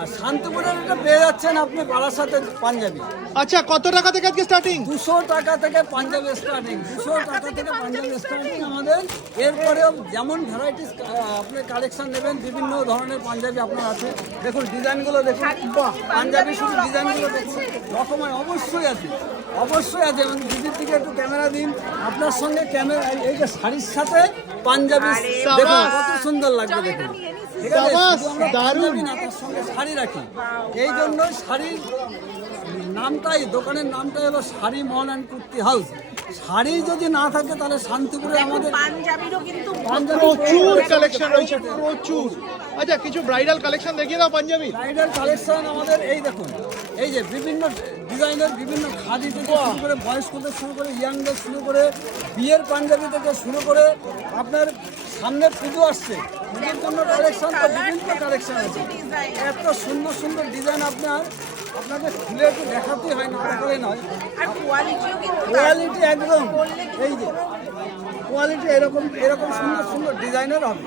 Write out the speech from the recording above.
আর শান্তিপুরের এটা পেয়ে যাচ্ছেন আপনি বারাসাতে পাঞ্জাবি। আচ্ছা, কত টাকা থেকে আজকে স্টার্টিং? 200 টাকা থেকে পাঞ্জাবি স্টার্টিং, 200 টাকা থেকে পাঞ্জাবি স্টার্টিং আমাদের। এরপরেও যেমন ভ্যারাইটিস আপনি কালেকশন নেবেন, বিভিন্ন ধরনের পাঞ্জাবি আপনার আছে। দেখুন ডিজাইনগুলো দেখুন, পাঞ্জাবি শুধু ডিজাইনগুলো দেখুন, রকমের অবশ্যই আছে, অবশ্যই আছে। এবং দিদির দিকে একটু ক্যামেরা দিন, আপনার সঙ্গে ক্যামেরা এই যে শাড়ির সাথে পাঞ্জাবি দেখুন কত সুন্দর লাগবে দেখুন। ঠিক আছে, শুধু আমরা পাঞ্জাবি না, তার সঙ্গে শাড়ি রাখি। এই জন্য শাড়ির নামটাই, দোকানের নামটাই হলো শাড়ি মল অ্যান্ড কুর্তি হাউস। শাড়ি যদি না থাকে তাহলে শান্তিপুরে আমাদের পাঞ্জাবিরও কিন্তু প্রচুর কালেকশন রয়েছে, প্রচুর। আচ্ছা, কিছু ব্রাইডাল কালেকশন দেখিয়ে দাও পাঞ্জাবি। ব্রাইডাল কালেকশন আমাদের এই দেখুন, এই যে বিভিন্ন ডিজাইনের, বিভিন্ন খাদি থেকে শুরু করে বয়স্কদের শুরু করে ইয়াংদের শুরু করে বিয়ের পাঞ্জাবি থেকে শুরু করে আপনার সামনে পুজো আসছে, পুজোর জন্য কালেকশন তো বিভিন্ন কালেকশন আছে। এত সুন্দর সুন্দর ডিজাইন আপনাকে খুলে একটু দেখাতেই হয়, না দেখালে নয়। আর কোয়ালিটিও কিন্তু কোয়ালিটি একদম, এই যে কোয়ালিটি এরকম এরকম সুন্দর সুন্দর ডিজাইনের হবে।